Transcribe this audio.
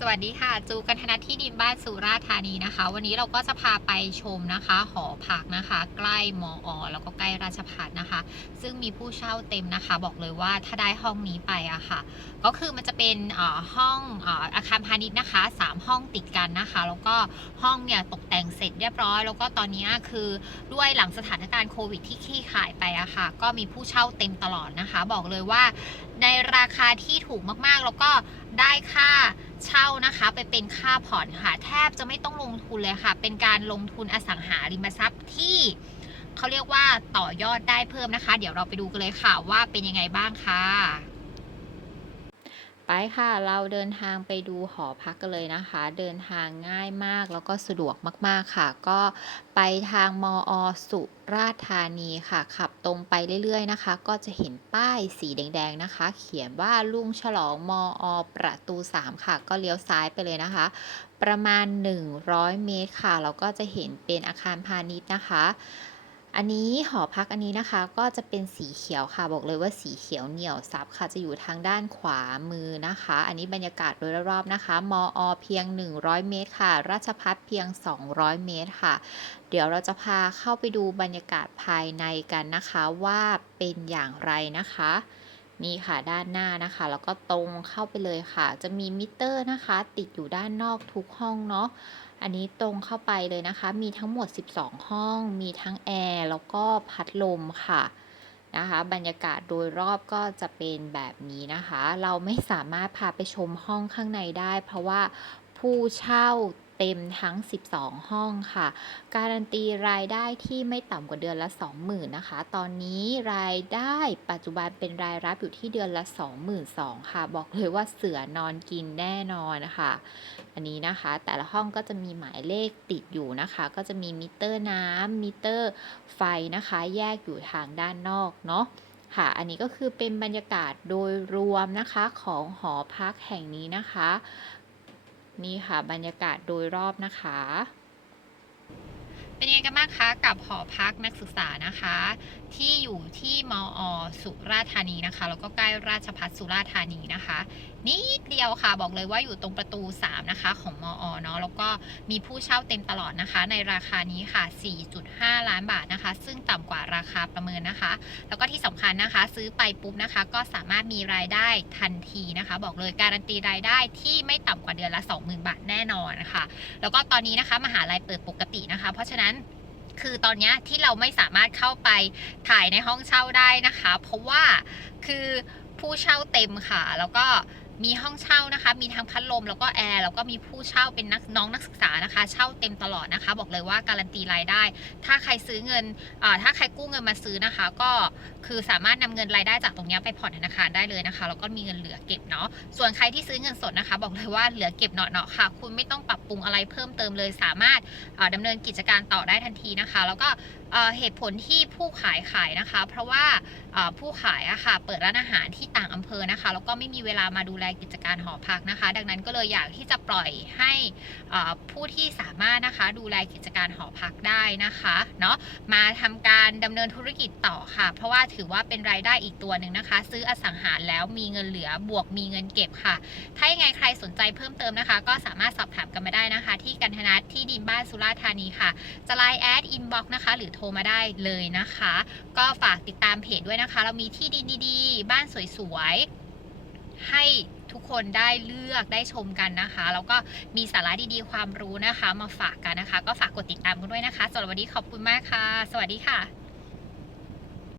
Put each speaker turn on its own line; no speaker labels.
สวัสดีค่ะ จูกันธนที่ดินบ้านสุราษฎร์ธานีนะคะ วันนี้เราก็จะพาไปชมนะคะ หอพักนะคะ ใกล้มออแล้วก็ใกล้ราชพัฒนะคะ ซึ่งมีผู้เช่าเต็มนะคะ บอกเลยว่าถ้าได้ห้องนี้ไปอะค่ะ ก็คือมันจะเป็นอ่อห้องอออาคารพาณิชย์นะคะสามห้องติดกันนะคะ แล้วก็ห้องเนี่ยตกแต่งเสร็จเรียบร้อย แล้วก็ตอนนี้คือด้วยหลังสถานการณ์โควิดที่คลี่คลายไปอะค่ะ ก็มีผู้เช่าเต็มตลอดนะคะ บอกเลยว่าในราคาที่ถูกมากๆแล้วก็ ได้ค่าเช่านะคะไปเป็นค่าผ่อนค่ะ แทบจะไม่ต้องลงทุนเลยค่ะ เป็นการลงทุนอสังหาริมทรัพย์ที่เขาเรียกว่าต่อยอดได้เพิ่มนะคะ เดี๋ยวเราไปดูกันเลยค่ะว่าเป็นยังไงบ้างค่ะ ไปค่ะ เราเดินทางไปดูหอพักกันเลยนะคะ เดินทางง่ายมากแล้วก็สะดวกมากๆค่ะ ก็ไปทางมอสุราษฎร์ธานีค่ะ ขับตรงไปเรื่อยๆนะคะ ก็จะเห็นป้ายสีแดงๆนะคะ เขียนว่าลุงฉลองมอประตู 3 ค่ะ ก็เลี้ยวซ้ายไปเลยนะคะ ประมาณ 100 เมตรค่ะ เราก็จะเห็นเป็นอาคารพาณิชย์นะคะ อันนี้หอพักอันนี้นะคะก็จะเป็นสีเขียวค่ะบอกเลยว่าสีเขียวเหนียวซับค่ะจะอยู่ทางด้านขวามือนะคะ อันนี้บรรยากาศโดยรอบๆนะคะ มอเพียง 100 เมตรค่ะ ราชพัฒเพียง 200 เมตรค่ะ เดี๋ยวเราจะพาเข้าไปดูบรรยากาศภายในกันนะคะว่าเป็นอย่างไรนะคะนี่ค่ะด้านหน้านะคะ แล้วก็ตรงเข้าไปเลยค่ะ จะมีมิเตอร์นะคะ ติดอยู่ด้านนอกทุกห้องเนาะ อันนี้ตรงเข้าไปเลยนะคะ มีทั้งหมด 12 ห้อง มีทั้งแอร์แล้วก็พัดลมค่ะนะคะ บรรยากาศโดยรอบก็จะเป็นแบบนี้นะคะ เราไม่สามารถพาไปชมห้องข้างในได้ เพราะว่าผู้เช่า เต็มทั้ง 12 ห้องค่ะ การันตีรายได้ที่ไม่ต่ำกว่าเดือนละ 20,000นะคะ ตอนนี้รายได้ปัจจุบันเป็นรายรับอยู่ที่เดือนละ 22,000ค่ะ บอกเลยว่าเสือนอนกินแน่นอนค่ะอันนี้นะคะ แต่ละห้องก็จะมีหมายเลขติดอยู่นะคะ ก็จะมีมิเตอร์น้ำมิเตอร์ไฟนะคะ แยกอยู่ทางด้านนอกเนาะค่ะ อันนี้ก็คือเป็นบรรยากาศโดยรวมนะคะของหอพักแห่งนี้นะคะ นี่ค่ะบรรยากาศโดยรอบนะคะ เป็นยังไงกันบ้างคะกับหอพักนักศึกษานะคะ ที่อยู่ที่มอสุราธานีนะคะ แล้วก็ใกล้ราชพัฒสุราธานีนะคะ นิดเดียวค่ะบอกเลยว่าอยู่ตรงประตู 3 นะคะ ของมอเนาะแล้วก็มีผู้เช่าเต็มตลอดนะคะ ในราคานี้ค่ะ 4.5 ล้านบาทนะคะ ซึ่งต่ำกว่าราคาประเมินนะคะ แล้วก็ที่สำคัญนะคะ ซื้อไปปุ๊บนะคะ ก็สามารถมีรายได้ทันทีนะคะ บอกเลยการันตีรายได้ที่ไม่ต่ำกว่าเดือนละ 20,000 บาทแน่นอนนะคะแล้วก็ตอนนี้นะคะมหาลัยเปิดปกตินะคะเพราะฉะนั้นคือตอนนี้ที่เราไม่สามารถเข้าไปถ่ายในห้องเช่าได้นะคะ เพราะว่าคือผู้เช่าเต็มค่ะ แล้วก็ มีห้องเช่านะคะ มีทั้งพัดลมแล้วก็แอร์แล้วก็มีผู้เช่าเป็นนักน้องนักศึกษานะคะ เช่าเต็มตลอดนะคะ บอกเลยว่าการันตีรายได้ ถ้าใครซื้อเงินถ้าใครกู้เงินมาซื้อนะคะ ก็คือสามารถนำเงินรายได้จากตรงนี้ไปผ่อนธนาคารได้เลยนะคะแล้วก็มีเงินเหลือเก็บเนาะส่วนใครที่ซื้อเงินสดนะคะ บอกเลยว่าเหลือเก็บเนาะๆค่ะ คุณไม่ต้องปรับปรุงอะไรเพิ่มเติมเลย สามารถเอ่อดำเนินกิจการต่อได้ทันทีนะคะ แล้วก็ เหตุผลที่ผู้ขายขายนะคะ เพราะว่าผู้ขายอะค่ะเปิดร้านอาหารที่ต่างอำเภอนะคะ แล้วก็ไม่มีเวลามาดูแลกิจการหอพักนะคะ ดังนั้นก็เลยอยากที่จะปล่อยให้ผู้ที่สามารถนะคะดูแลกิจการหอพักได้นะคะเนาะมาทำการดำเนินธุรกิจต่อค่ะ เพราะว่าถือว่าเป็นรายได้อีกตัวหนึ่งนะคะ ซื้ออสังหารแล้วมีเงินเหลือบวกมีเงินเก็บค่ะ ถ้ายังไงใครสนใจเพิ่มเติมนะคะ ก็สามารถสอบถามกันมาได้นะคะ ที่กันธนัทที่ดินบ้านสุราษฎร์ธานีค่ะ จะไลน์แอดอินบ็อกนะคะ หรือโทรมาได้เลยนะคะ ก็ฝากติดตามเพจด้วยนะคะ เรามีที่ดินดีๆ บ้านสวยๆ ให้ทุกคนได้เลือกได้ชมกันนะคะ แล้วก็มีสาระดีๆ ความรู้นะคะ มาฝากกันนะคะ ก็ฝากกดติดตามกันด้วยนะคะสำหรับวันนี้ขอบคุณมากค่ะ สวัสดีค่ะ